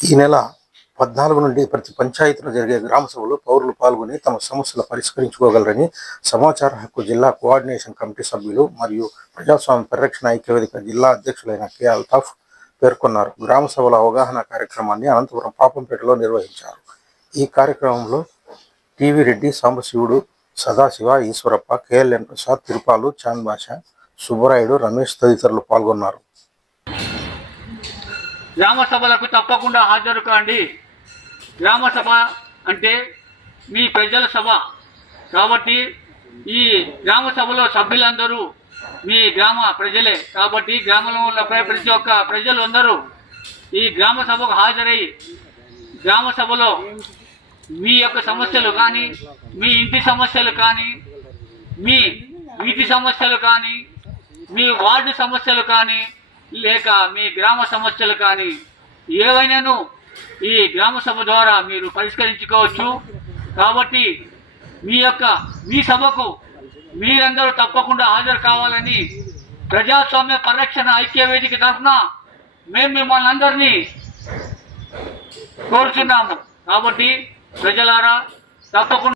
ఈ నెల పద్నాలుగు నుండి ప్రతి పంచాయతీలో జరిగే గ్రామ సభలో పౌరులు పాల్గొని తమ సమస్యలు పరిష్కరించుకోగలరని సమాచార హక్కు జిల్లా కోఆర్డినేషన్ కమిటీ సభ్యులు మరియు ప్రజాస్వామ్య పరిరక్షణ ఐక్యవేదిక జిల్లా అధ్యక్షులైన కె అల్తాఫ్ పేర్కొన్నారు. గ్రామ సభల అవగాహన కార్యక్రమాన్ని అనంతపురం పాపంపేటలో నిర్వహించారు. ఈ కార్యక్రమంలో టీవీ రెడ్డి సాంబశివుడు సదాశివ ఈశ్వరప్ప కేఎల్ఎన్ ప్రసాద్ తిరుపాలు చాంద్ బాషా సుబ్బరాయుడు రమేష్ తదితరులు పాల్గొన్నారు. గ్రామ సభలకు తప్పకుండా హాజరు కాండి. గ్రామ సభ అంటే మీ ప్రజల సభ. కాబట్టి ఈ గ్రామ సభలో సభ్యులందరూ మీ గ్రామ ప్రజలే. కాబట్టి గ్రామంలో ఉన్న ప్రతి ఒక్క ప్రజలందరూ ఈ గ్రామ సభకు హాజరై గ్రామ సభలో మీ యొక్క సమస్యలు కానీ మీ ఇంటి సమస్యలు కానీ మీ వీటి సమస్యలు కానీ మీ వార్డు సమస్యలు కానీ లేక మీ గ్రామ సమస్యలు కానీ ఏవైనాను ఈ గ్రామ సభ ద్వారా మీరు పరిష్కరించుకోవచ్చు. కాబట్టి మీ యొక్క మీ సభకు మీరందరూ తప్పకుండా హాజరు కావాలని ప్రజాస్వామ్య పరిరక్షణ ఐక్య వేదిక తరఫున మేము మిమ్మల్ని అందరినీ కోరుచున్నాము. కాబట్టి ప్రజలారా తప్పకుండా